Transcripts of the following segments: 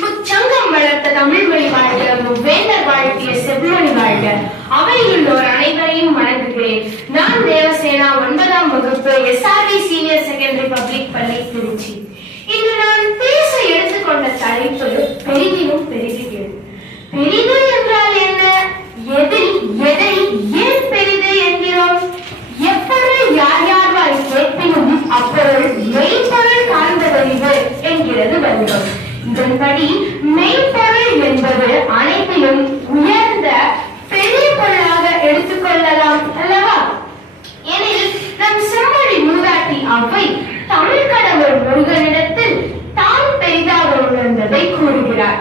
முச்சங்கம் வளர்த்த தமிழ் மொழி வாழ்க, வேந்தர் வாழ்த்திய செவ்வொழி வாழ்க. அவையில் உள்ளோர் அனைவரையும் வணங்குகிறேன். நான் தேவசேனா, 9ஆம் வகுப்பு, SRV சீனியர் செகண்டரி பப்ளிக் பள்ளி, திருச்சி. இன்று நான் பேச எடுத்துக்கொண்ட தலைப்பு பெரிதிலும் பெரிது. பெரிது என்றால் என்ன? எதை ஏன் பெரிது என்கிறோம்? எப்பொருள் யார் யார் கேட்பினும் அப்பொருள் மெய்ப்பொருள் காண்பதறிவு என்கிறது வள்ளுவம். இதன்படி மெய்ப்பொருள் என்பது அனைத்திலும் உயர்ந்த பெரிய பொருளாக எடுத்துக்கொள்ளலாம் அல்லவா? எனில் நம் செம்மொழி மூதாட்டி அவ்வை தமிழ் கடவுள் முருகனிடத்தில் தான் பெரிதாக உணர்ந்ததை கூறுகிறார்.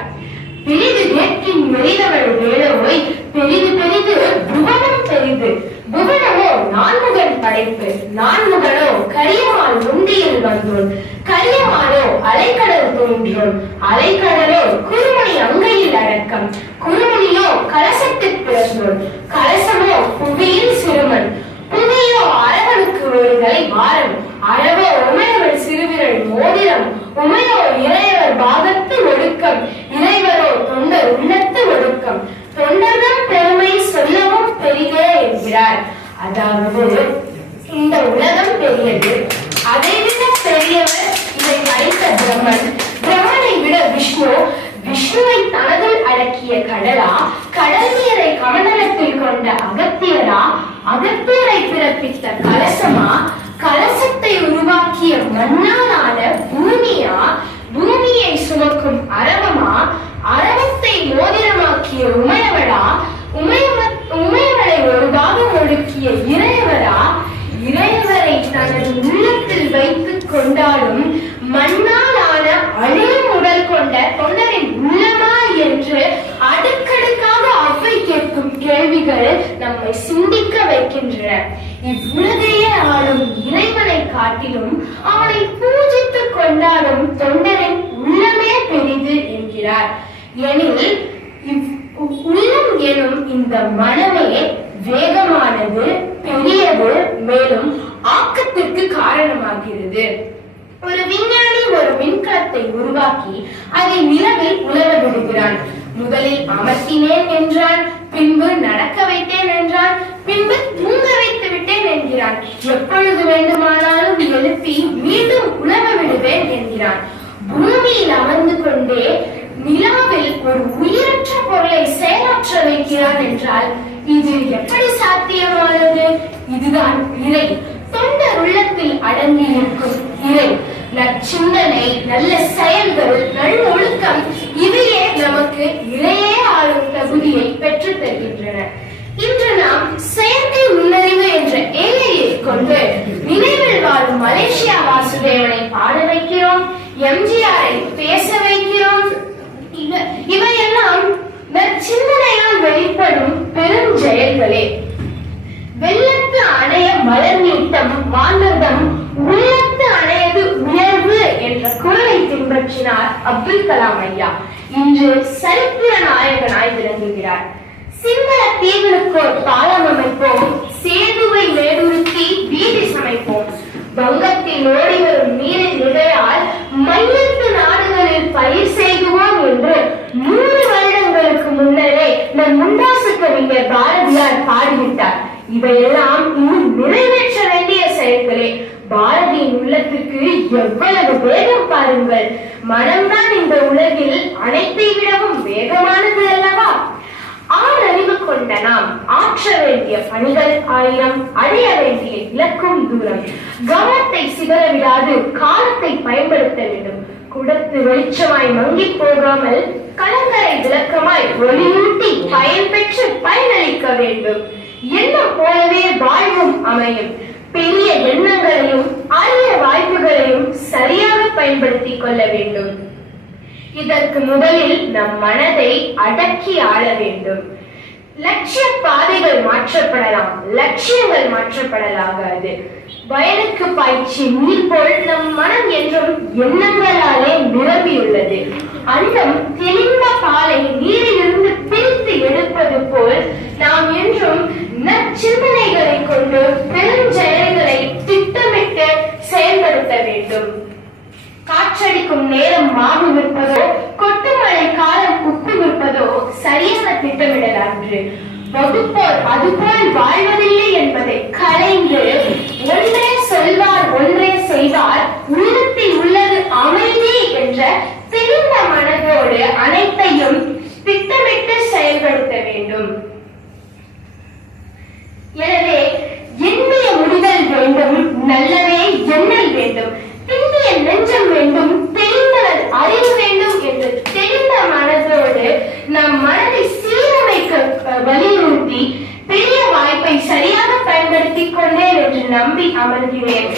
பெரிது கேட்கின் மெலிதவள் வேளோய், பெரிது பெரிது புவனம் பெரிது. புவனமோ நான்முகன் படைப்பு, நான்முகனோ கரியமால் முந்தியில் வந்தோன், கரியமாலோ அலைக்கடல் தோன்றும், அலைக்கடலோ குறுமணி அங்கையில் அடக்கம், குறுமணியோ கலசத்தில் பிறந்தோன், கலசமோ புவியில் சிறுமன், புவியோ அரவனுக்கு ஒரு கலை வாரம், அரவோ உமையவள் சிறுவிரல் மோதிரம், உமையோ இறையவர் பாகத்து ஒடுக்கம், இறைவரோ தொண்டர் உள்ளத்து ஒடுக்கம், தொண்டர்தம் பெருமை சொல்லவும் பெரிதே என்கிறார். அதாவது இந்த உலகம் பெரியது, அதைவிட பெரியவர் இதை படைத்த பிரம்மன், பிரம்மனை விட விஷ்ணு, விஷ்ணுவை தனதுள் அடக்கிய கடலா, கடல் நீரை கமண்டலத்தில் கொண்ட அகத்தியரா, அகத்தியரை பிறப்பித்த கலசமா, கலசத்தை உருவாக்கிய மண்ணாலான பூமியா, பூமியை சுமக்கும் அரவமா, அரவத்தை மோதிரமாக்கிய உமையவளா, உமையவளை ஒரு பாகம் ஒடுக்கிய இறையவரா, இறையவரை தனது உள்ளத்தில் வைத்துக் கொண்டாலும் மண்ணாலான அழியும் உடல் கொண்ட தொண்டரின் உள்ளமா என்று அடுக்கடுக்காக அவ்வை கேட்கும் கேள்விகள் நம்மை சிந்திக்க வைக்கின்றன. இவ்வுலகையே ஆளும் இறைவனை காட்டிலும் அவனை பூஜித்துக் கொண்டாடும் தொண்டரின் உள்ளமே பெரிது என்கிறார். எனில் உள்ளம் எனும் இந்த மனமே வேகமானது, பெரியது, மேலும் ஆக்கத்திற்கு காரணமாகிறது. ஒரு விஞ்ஞானி ஒரு மின்கலத்தை உருவாக்கி அதை நிலவில் உலர விடுகிறான். முதலில் அமர்த்தினேன் என்றான், பின்பு நடக்க வைத்தேன் என்றான், பின்பு தூங்க வைத்து விட்டேன் என்கிறான். எப்பொழுது வேண்டுமானாலும் எழுப்பி மீண்டும் உலர விடுவேன் என்கிறான். பூமியில் அமர்ந்து கொண்டே நிலாவில் ஒரு உயிரற்ற பொருளை செயலாற்ற வைக்கிறான் என்றால் இது எப்படி சாத்தியமானது? இதுதான் இறை. தொண்டர் உள்ளத்தில் அடங்கி இருக்கும் இறை. நற்சிந்தனை, நல்ல செயல்கள், நல்லொழுக்கம், இவையே நமக்கு இறையே ஆளும் தகுதியை பெற்றுத் தருகின்றன. இன்று நாம் செயற்கை நுண்ணறிவு என்ற ஏஐயை கொண்டு நினைவில் வாழும் மலேசியா வாசுதேவனை பாட வைக்கிறோம், எம்ஜிஆரை பேச வைக்கிறோம். இவையெல்லாம் நற்சிந்தனையால் வெளிப்படும் பெரும் செயல்களே. வெள்ளத்து அணைய மலர் நீட்டம் வாழ்ந்ததம், உள்ளத்து அணையது உயர்வு என்ற குரலை பின்பற்றினார் அப்துல் கலாம் ஐயா. இன்று சரித்திர நாயகனாய் விளங்குகிறார். சிங்கள தீவுக்கு ஒரு பாலம் அமைப்போம், சேதுவை மேடுருத்தி வீதி சமைப்போம், வங்கத்தில் ஓடி வரும் நீரின் நிலையால் மையத்து நாடுகளில் பயிர் செய்துவோம் என்று 100 வருடங்களுக்கு முன்னரே நம் முண்டாசு கவிஞர் பாரதியார் பாடிவிட்டார். இவையெல்லாம் இன்னும் நிறைவேற்ற வேண்டிய செயல்களே. பாரதியின் உள்ளத்திற்கு எவ்வளவு வேகம் பாருங்கள். மனம்தான் இந்த உலகில் அனைத்தை விடவும் வேகமானது அல்லவா? ஆறறிவு கொண்ட நாம் ஆற்ற வேண்டிய பணிகள் 1000, அடைய வேண்டிய இலக்கும் தூரம். கவனத்தை சிதற விடாது காலத்தை பயன்படுத்த வேண்டும். குடத்து வெளிச்சமாய் மங்கி போகாமல் கலங்கரை விளக்கமாய் ஒளியூட்டி பயன் பெற்று பயனளிக்க வேண்டும். எண்ணம் போலவே வாழ்வும் அமையும். பெரிய எண்ணங்களையும் அரிய வாய்ப்புகளையும் சரியாக பயன்படுத்திக் கொள்ள வேண்டும். இதற்கு முதலில் நம் மனதை அடக்கி ஆள வேண்டும். லட்சிய பாதைகள் மாற்றப்படலாம், லட்சியங்கள் மாற்றப்படலாகாது. வயலுக்கு பாய்ச்சி நீர் போல் நம் மனம் என்றும் எண்ணங்களாலே நிரம்பியுள்ளது. அண்டம் தெளிந்த பாலை நீரிலிருந்து பிரித்து எடுப்பது போல் நாம் என்றும் நற்சிந்தனைகளை கொண்டு பெரும் செயல்களை திட்டமிட்டு நேரம் மாவு விற்பதோ கொட்டுமழை காலம் உப்பு விற்பதோ சரியான திட்டமிடல் அன்று. வகுப்போர் அதுபோல் வாழ்வதில்லை என்பதை களைந்து ஒன்றே சொல்வார் ஒன்றே செய்வார், உள்ளத்தில் உள்ளது அமைதி என்ற தெளிந்த மனதோடு அனைத்தையும் திட்டமிட்டு செயல்படுத்த வேண்டும். எனவே எண்ணிய முடிதல் வேண்டும், நல்லவே எண்ணல் வேண்டும், திண்ணிய நெஞ்சம் வேண்டும், தெளிந்தல் அறிவு வேண்டும் என்று தெளிந்த மனதோடு நம் மனதை சீரமைக்க வலியுறுத்தி பெரிய வாய்ப்பை சரியாக பயன்படுத்திக் கொண்டேன் என்று நம்பி அமர்கிறேன்.